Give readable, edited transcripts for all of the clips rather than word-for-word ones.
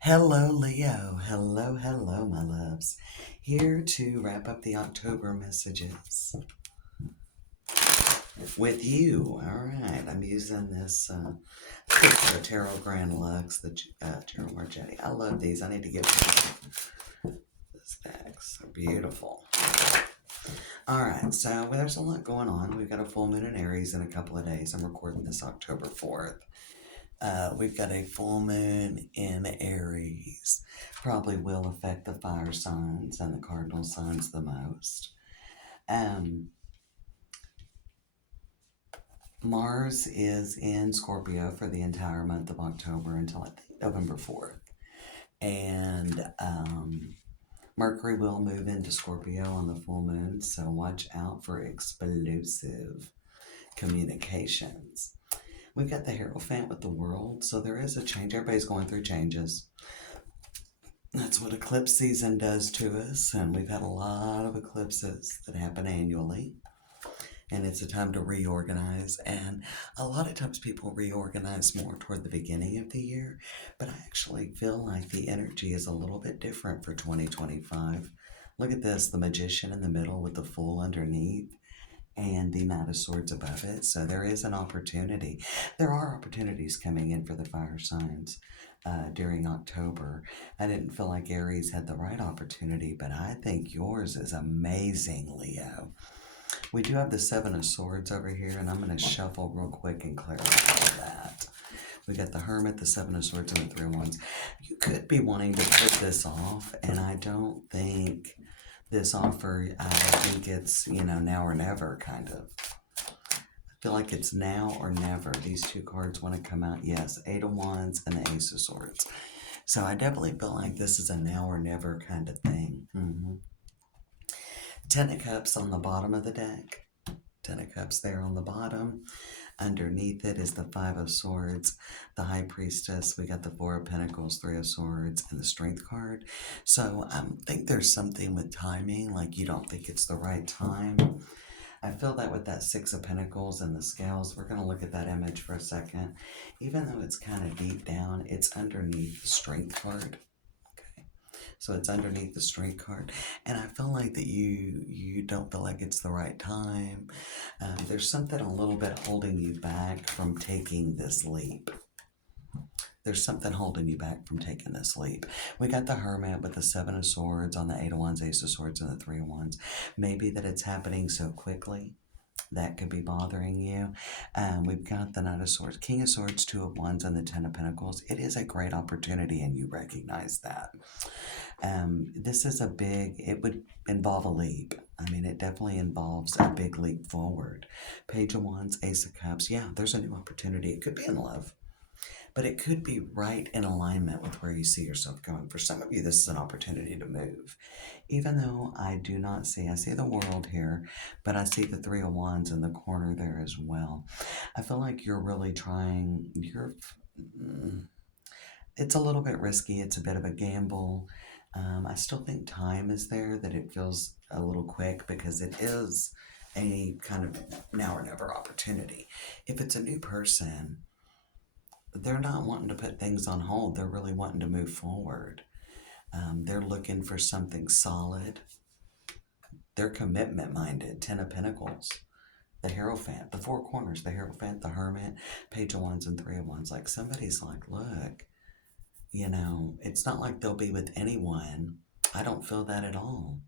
Hello, Leo. Hello, hello, my loves. Here to wrap up the October messages with you. All right, I'm using this particular Tarot Grand Lux, the Tarot Margetti. I love these. I need to get this decks. They're beautiful. All right, so there's a lot going on. We've got a full moon in Aries in a couple of days. I'm recording this October 4th. We've got a full moon in Aries. Probably will affect the fire signs and the cardinal signs the most. Um, Mars is in Scorpio for the entire month of October until I think November 4th. And Mercury will move into Scorpio on the full moon, so watch out for explosive communications. We've got the Hierophant with the World, so there is a change. Everybody's going through changes. That's what eclipse season does to us, and we've had a lot of eclipses that happen annually. And it's a time to reorganize. And a lot of times people reorganize more toward the beginning of the year, but I actually feel like the energy is a little bit different for 2025. Look at this, the Magician in the middle with the Fool underneath and the Knight of Swords above it. So there is an opportunity. There are opportunities coming in for the fire signs during October. I didn't feel like Aries had the right opportunity, but I think yours is amazing, Leo. We do have the Seven of Swords over here, and I'm going to shuffle real quick and clarify that. We got the Hermit, the Seven of Swords, and the Three of Wands. You could be wanting to put this off, and I don't think this offer, I think it's, now or never kind of. I feel like it's now or never. These two cards want to come out. Yes, Eight of Wands and the Ace of Swords. So I definitely feel like this is a now or never kind of thing. Ten of Cups on the bottom of the deck. Ten of Cups there on the bottom. Underneath it is the Five of Swords, the High Priestess. We got the Four of Pentacles, Three of Swords, and the Strength card. So I think there's something with timing, like you don't think it's the right time. I feel that with that Six of Pentacles and the Scales. We're going to look at that image for a second. Even though it's kind of deep down, it's underneath the Strength card. So it's underneath the Strength card, and I feel like that you don't feel like it's the right time. There's something a little bit holding you back from taking this leap. There's something holding you back from taking this leap. We got the Hermit with the Seven of Swords on the Eight of Wands, Ace of Swords, and the Three of Wands. Maybe that it's happening so quickly. That could be bothering you. We've got the Knight of Swords, King of Swords, Two of Wands, and the Ten of Pentacles. It is a great opportunity, and you recognize that. This is it would involve a leap. I mean, it definitely involves a big leap forward. Page of Wands, Ace of Cups. Yeah, there's a new opportunity. It could be in love, but it could be right in alignment with where you see yourself going. For some of you, this is an opportunity to move. Even though I see the world here, but I see the Three of Wands in the corner there as well. I feel like you're really trying, it's a little bit risky. It's a bit of a gamble. I still think time is there, that it feels a little quick because it is a kind of now or never opportunity. If it's a new person, they're not wanting to put things on hold. They're really wanting to move forward. They're looking for something solid. They're commitment minded. Ten of Pentacles, the Hierophant, the Four Corners, the Hierophant, the Hermit, Page of Wands, and Three of Wands. Like somebody's like, look, it's not like they'll be with anyone. I don't feel that at all.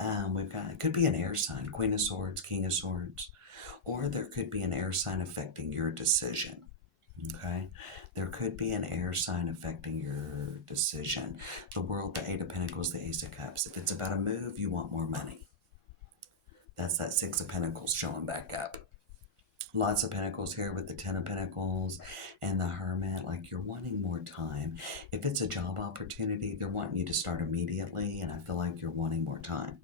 It could be an air sign, Queen of Swords, King of Swords, or there could be an air sign affecting your decision. Okay, there could be an air sign affecting your decision. The World, the Eight of Pentacles, the Ace of Cups. If it's about a move, you want more money. That's that Six of Pentacles showing back up. Lots of Pentacles here with the Ten of Pentacles and the Hermit. Like you're wanting more time. If it's a job opportunity, they're wanting you to start immediately, and I feel like you're wanting more time.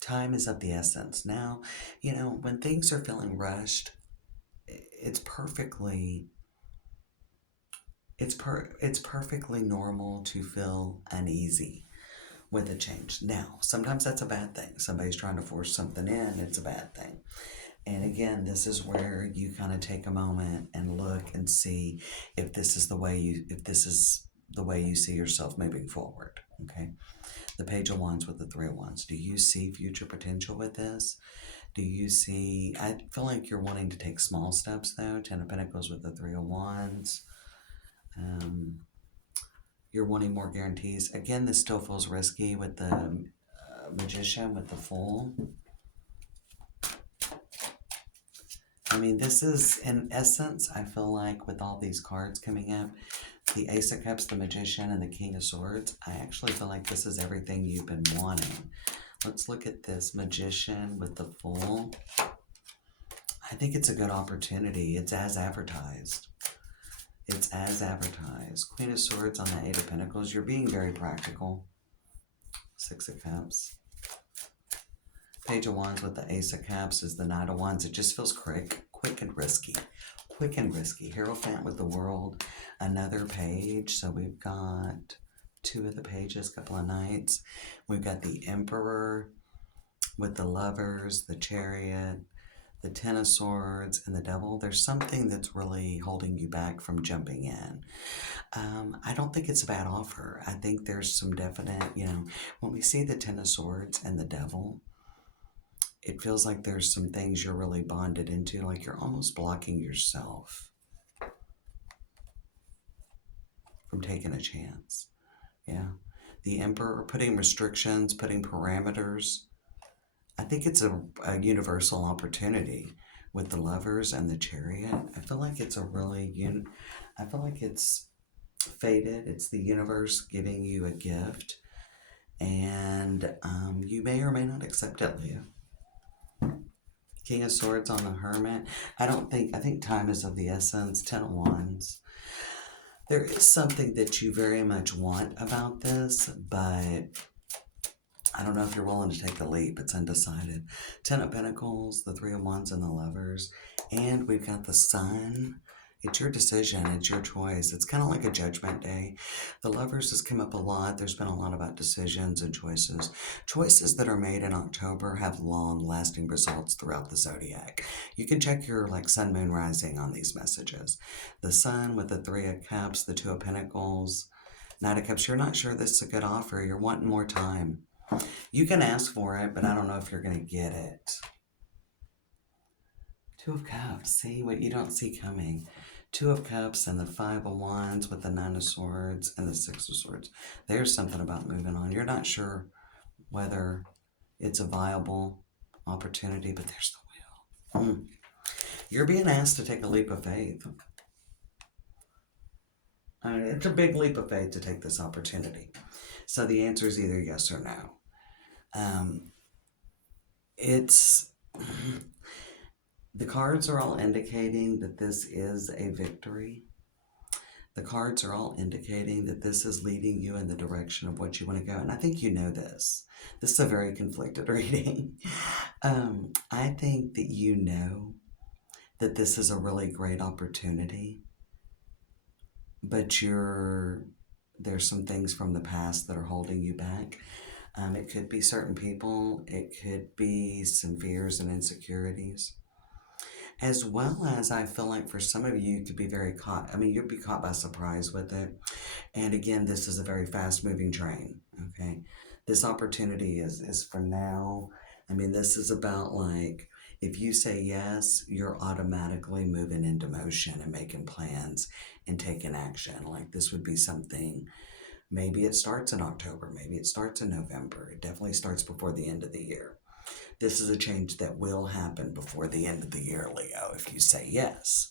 Time is of the essence. Now, when things are feeling rushed, it's perfectly normal to feel uneasy with a change. Now, sometimes that's a bad thing. Somebody's trying to force something in, it's a bad thing. And again, this is where you kind of take a moment and look and see if this is the way you see yourself moving forward. Okay. The Page of Wands with the Three of Wands. Do you see future potential with this? Do you see, I feel like you're wanting to take small steps though. Ten of Pentacles with the Three of Wands. You're wanting more guarantees. Again, this still feels risky with the Magician with the Fool. I mean, this is, in essence, I feel like with all these cards coming up, the Ace of Cups, the Magician, and the King of Swords, I actually feel like this is everything you've been wanting. Let's look at this Magician with the Fool. I think it's a good opportunity. It's as advertised. It's as advertised. Queen of Swords on the Eight of Pentacles. You're being very practical. Six of Cups. Page of Wands with the Ace of Cups is the Knight of Wands. It just feels quick and risky. Quick and risky. Hierophant with the World. Another page. So we've got two of the pages, couple of knights. We've got the Emperor with the Lovers, the Chariot, the Ten of Swords, and the Devil. There's something that's really holding you back from jumping in. I don't think it's a bad offer. I think there's some definite, when we see the Ten of Swords and the Devil, it feels like there's some things you're really bonded into, like you're almost blocking yourself from taking a chance. Yeah. The Emperor, putting restrictions, putting parameters. I think it's a universal opportunity with the Lovers and the Chariot. I feel like it's a really, I feel like it's fated. It's the universe giving you a gift. And you may or may not accept it, Leo. King of Swords on the Hermit. I think time is of the essence. Ten of Wands. There is something that you very much want about this, but I don't know if you're willing to take the leap. It's undecided. Ten of Pentacles, the Three of Wands, and the Lovers. And we've got the Sun. It's your decision. It's your choice. It's kind of like a judgment day. The Lovers has come up a lot. There's been a lot about decisions and choices. Choices that are made in October have long-lasting results throughout the zodiac. You can check your Sun, Moon, Rising on these messages. The Sun with the Three of Cups, the Two of Pentacles, Knight of Cups. You're not sure this is a good offer. You're wanting more time. You can ask for it, but I don't know if you're going to get it. Two of Cups. See what you don't see coming. Two of Cups and the Five of Wands with the Nine of Swords and the Six of Swords. There's something about moving on. You're not sure whether it's a viable opportunity, but there's the wheel. You're being asked to take a leap of faith. I mean, it's a big leap of faith to take this opportunity. So the answer is either yes or no. The cards are all indicating that this is a victory. The cards are all indicating that this is leading you in the direction of what you want to go. And I think you know this. This is a very conflicted reading. I think that you know that this is a really great opportunity, but there's some things from the past that are holding you back. It could be certain people. It could be some fears and insecurities. As well as I feel like for some of you, you could be very caught. I mean, you'll be caught by surprise with it. And again, this is a very fast moving train. Okay. This opportunity is for now. I mean, this is about if you say yes, you're automatically moving into motion and making plans and taking action. This would be something, maybe it starts in October. Maybe it starts in November. It definitely starts before the end of the year. This is a change that will happen before the end of the year, Leo, if you say yes.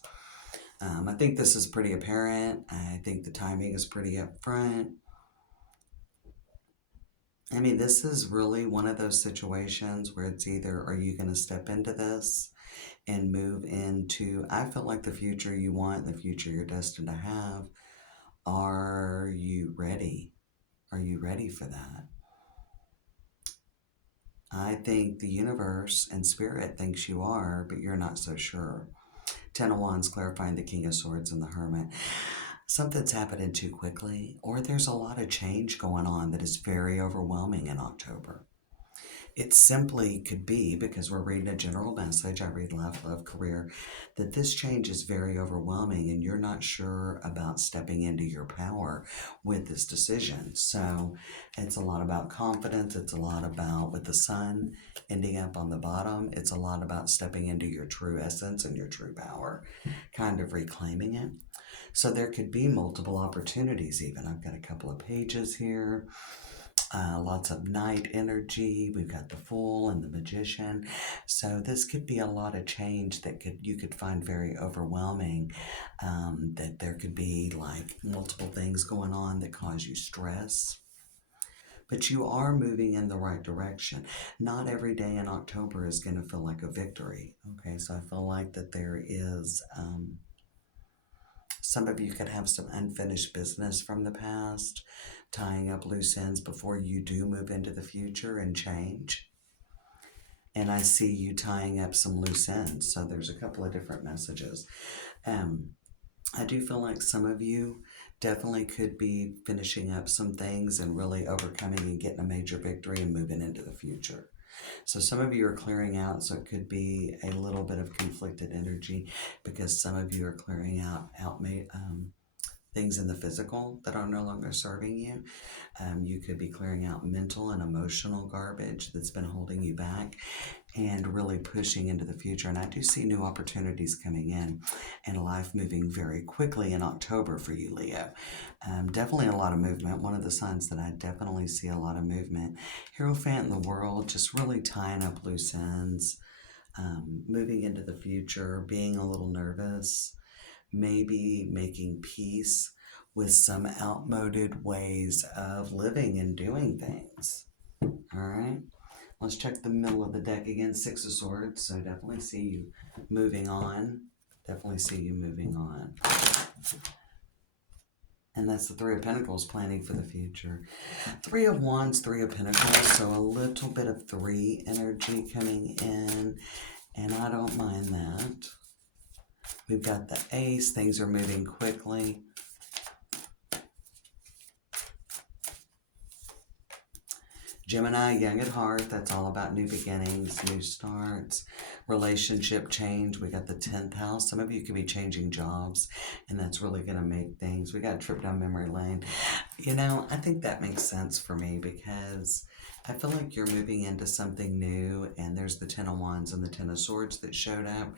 I think this is pretty apparent. I think the timing is pretty upfront. I mean, this is really one of those situations where it's either, are you going to step into this and move into, I feel like the future you want, the future you're destined to have. Are you ready? Are you ready for that? I think the universe and spirit thinks you are, but you're not so sure. Ten of Wands clarifying the King of Swords and the Hermit. Something's happening too quickly, or there's a lot of change going on that is very overwhelming in October. It simply could be, because we're reading a general message, I read life, love, career, that this change is very overwhelming and you're not sure about stepping into your power with this decision. So it's a lot about confidence. It's a lot about, with the sun ending up on the bottom, it's a lot about stepping into your true essence and your true power, kind of reclaiming it. So there could be multiple opportunities even. I've got a couple of pages here. Lots of night energy. We've got the Fool and the Magician. So this could be a lot of change that you could find very overwhelming. That there could be like multiple things going on that cause you stress. But you are moving in the right direction. Not every day in October is going to feel like a victory. Okay, so I feel like that there is. Some of you could have some unfinished business from the past, tying up loose ends before you do move into the future and change. And I see you tying up some loose ends. So there's a couple of different messages. I do feel like some of you definitely could be finishing up some things and really overcoming and getting a major victory and moving into the future. So some of you are clearing out, so it could be a little bit of conflicted energy because some of you are clearing out things in the physical that are no longer serving you. You could be clearing out mental and emotional garbage that's been holding you back and really pushing into the future. And I do see new opportunities coming in and life moving very quickly in October for you, Leo. Definitely a lot of movement. One of the signs that I definitely see a lot of movement. Hierophant in the world, just really tying up loose ends, moving into the future, being a little nervous, maybe making peace with some outmoded ways of living and doing things. All right. Let's check the middle of the deck again. Six of Swords. So definitely see you moving on. Definitely see you moving on. And that's the Three of Pentacles, planning for the future. Three of Wands, Three of Pentacles. So a little bit of three energy coming in. And I don't mind that. We've got the Ace. Things are moving quickly. Gemini, young at heart, that's all about new beginnings, new starts, relationship change. We got the 10th house. Some of you could be changing jobs, and that's really going to make things. We got a trip down memory lane. You know, I think that makes sense for me because I feel like you're moving into something new, and there's the 10 of Wands and the 10 of Swords that showed up,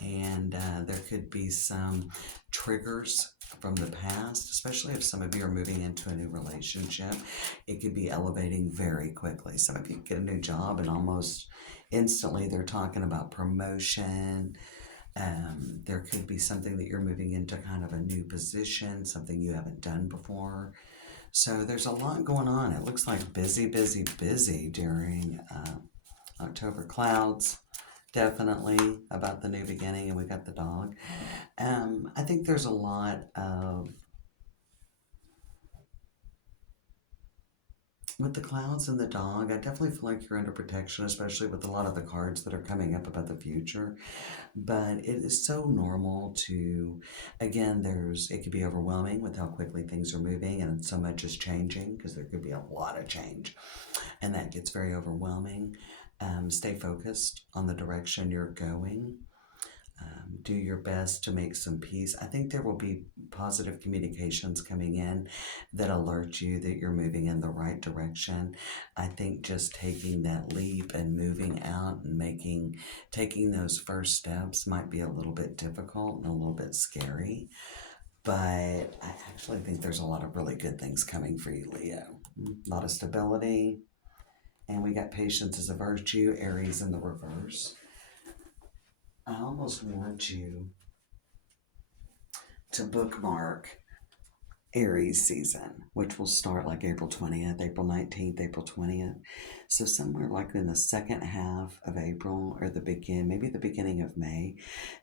and there could be some triggers from the past, especially if some of you are moving into a new relationship. It could be elevating very quickly. Some of you get a new job and almost instantly they're talking about promotion. There could be something that you're moving into kind of a new position, something you haven't done before. So there's a lot going on. It looks like busy, busy, busy during October. Clouds, definitely about the new beginning, and we got the dog. I think there's a lot of, with the clouds and the dog, I definitely feel like you're under protection, especially with a lot of the cards that are coming up about the future. But it is so normal to, again, it could be overwhelming with how quickly things are moving and so much is changing because there could be a lot of change. And that gets very overwhelming. Stay focused on the direction you're going. Do your best to make some peace. I think there will be positive communications coming in that alert you that you're moving in the right direction. I think just taking that leap and moving out and taking those first steps might be a little bit difficult and a little bit scary. But I actually think there's a lot of really good things coming for you, Leo. A lot of stability. And we got patience as a virtue, Aries in the reverse. I almost want you to bookmark Aries season, which will start like April 20th, April 19th, April 20th. So somewhere like in the second half of April or maybe the beginning of May,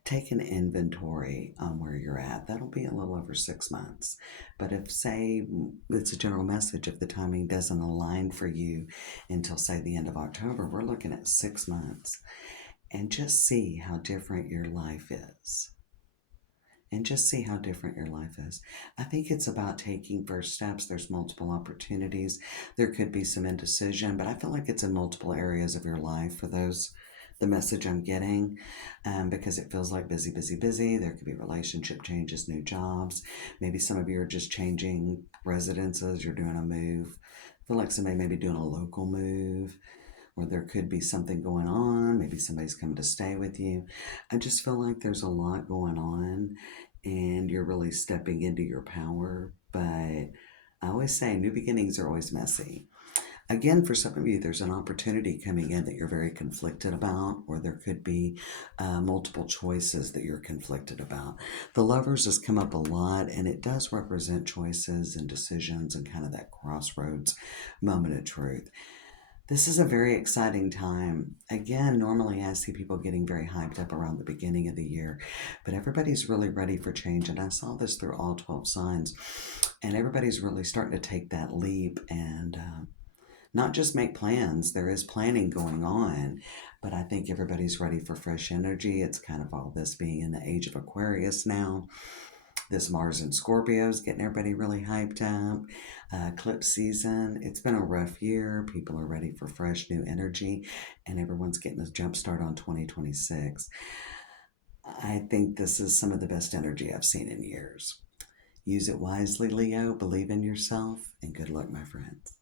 take an inventory on where you're at. That'll be a little over 6 months. But if, say, it's a general message, if the timing doesn't align for you until, say, the end of October, we're looking at 6 months. And just see how different your life is. and just see how different your life is. I think it's about taking first steps. There's multiple opportunities. There could be some indecision, but I feel like it's in multiple areas of your life for those. The message I'm getting, because it feels like busy, busy, busy. There could be relationship changes, new jobs. Maybe some of you are just changing residences. You're doing a move. I feel like somebody may be doing a local move, or there could be something going on. Maybe somebody's coming to stay with you. I just feel like there's a lot going on and you're really stepping into your power. But I always say new beginnings are always messy. Again, for some of you, there's an opportunity coming in that you're very conflicted about, or there could be multiple choices that you're conflicted about. The Lovers has come up a lot, and it does represent choices and decisions and kind of that crossroads moment of truth. This is a very exciting time. Again, normally I see people getting very hyped up around the beginning of the year, but everybody's really ready for change. And I saw this through all 12 signs, and everybody's really starting to take that leap and not just make plans. There is planning going on, but I think everybody's ready for fresh energy. It's kind of all this being in the age of Aquarius now. This Mars and Scorpio is getting everybody really hyped up. Eclipse season, it's been a rough year. People are ready for fresh new energy, and everyone's getting a jump start on 2026. I think this is some of the best energy I've seen in years. Use it wisely, Leo. Believe in yourself, and good luck, my friends.